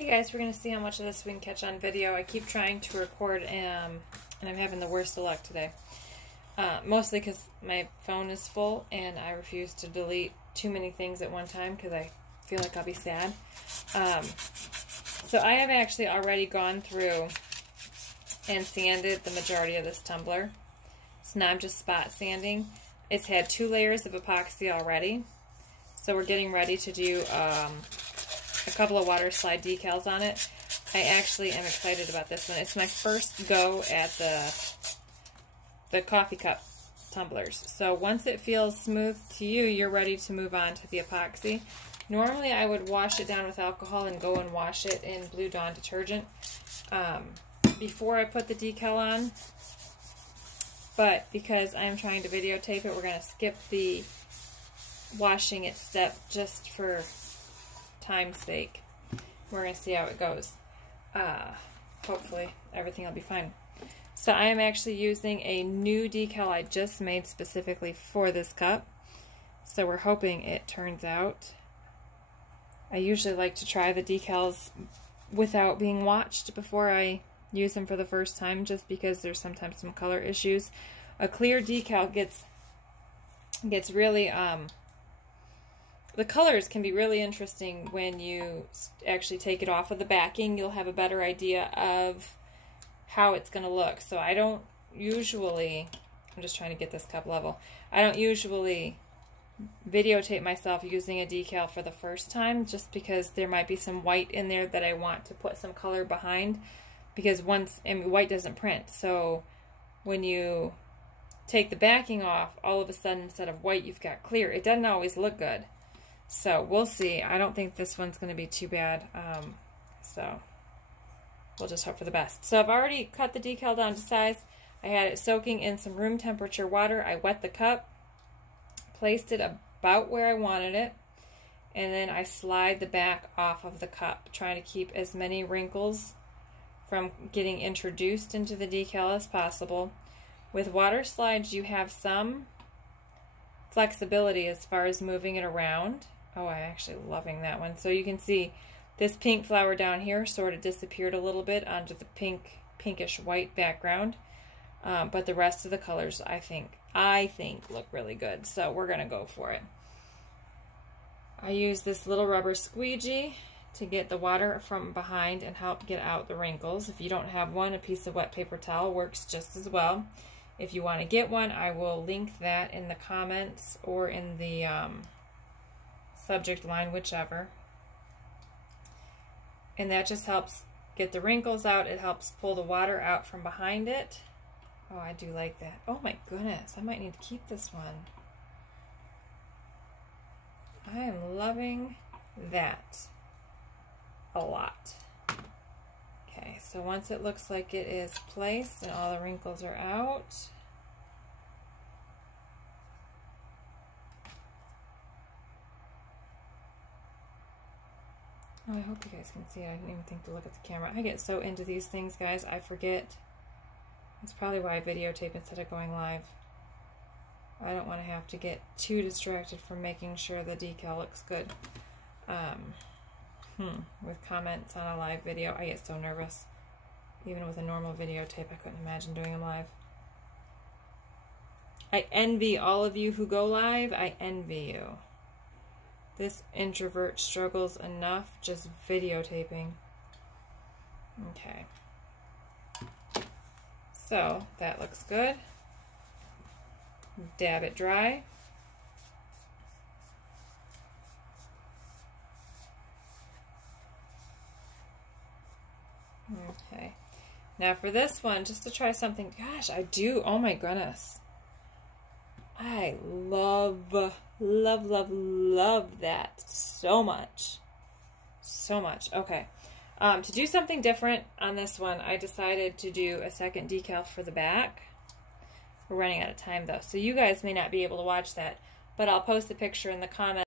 Hey guys, we're going to see how much of this we can catch on video. I keep trying to record and I'm having the worst of luck today. Mostly because my phone is full and I refuse to delete too many things at one time because I feel like I'll be sad. So I have actually already gone through and sanded the majority of this tumbler. So now I'm just spot sanding. It's had 2 layers of epoxy already. So we're getting ready to do a couple of water slide decals on it. I actually am excited about this one. It's my first go at the coffee cup tumblers. So once it feels smooth to you, you're ready to move on to the epoxy. Normally I would wash it down with alcohol and go and wash it in Blue Dawn detergent before I put the decal on. But because I'm trying to videotape it, we're going to skip the washing it step just for time's sake. We're going to see how it goes. Hopefully everything will be fine. So I am actually using a new decal I just made specifically for this cup. So we're hoping it turns out. I usually like to try the decals without being watched before I use them for the first time, just because there's sometimes some color issues. A clear decal gets really the colors can be really interesting when you actually take it off of the backing. You'll have a better idea of how it's going to look. So I don't usually, I'm just trying to get this cup level, I don't usually videotape myself using a decal for the first time, just because there might be some white in there that I want to put some color behind, because white doesn't print. So when you take the backing off, all of a sudden instead of white you've got clear. It doesn't always look good. So we'll see. I don't think this one's going to be too bad. So we'll just hope for the best. So I've already cut the decal down to size. I had it soaking in some room temperature water. I wet the cup, placed it about where I wanted it, and then I slide the back off of the cup, trying to keep as many wrinkles from getting introduced into the decal as possible. With water slides, you have some flexibility as far as moving it around. Oh, I'm actually loving that one. So you can see this pink flower down here sort of disappeared a little bit onto the pinkish white background. But the rest of the colors I think look really good. So we're going to go for it. I use this little rubber squeegee to get the water from behind and help get out the wrinkles. If you don't have one, a piece of wet paper towel works just as well. If you want to get one, I will link that in the comments or in the subject line, whichever. And that just helps get the wrinkles out. It helps pull the water out from behind it. Oh, I do like that. Oh my goodness, I might need to keep this one. I am loving that a lot. Okay, so once it looks like it is placed and all the wrinkles are out, oh, I hope you guys can see it. I didn't even think to look at the camera. I get so into these things, guys, I forget. That's probably why I videotape instead of going live. I don't want to have to get too distracted from making sure the decal looks good. With comments on a live video, I get so nervous. Even with a normal videotape, I couldn't imagine doing them live. I envy all of you who go live. I envy you. This introvert struggles enough just videotaping. Okay. So that looks good. Dab it dry. Okay. Now for this one, just to try something, gosh, I do, oh my goodness. I love, love, love, love that so much. So much. Okay. To do something different on this one, I decided to do a second decal for the back. We're running out of time though, so you guys may not be able to watch that, but I'll post a picture in the comments.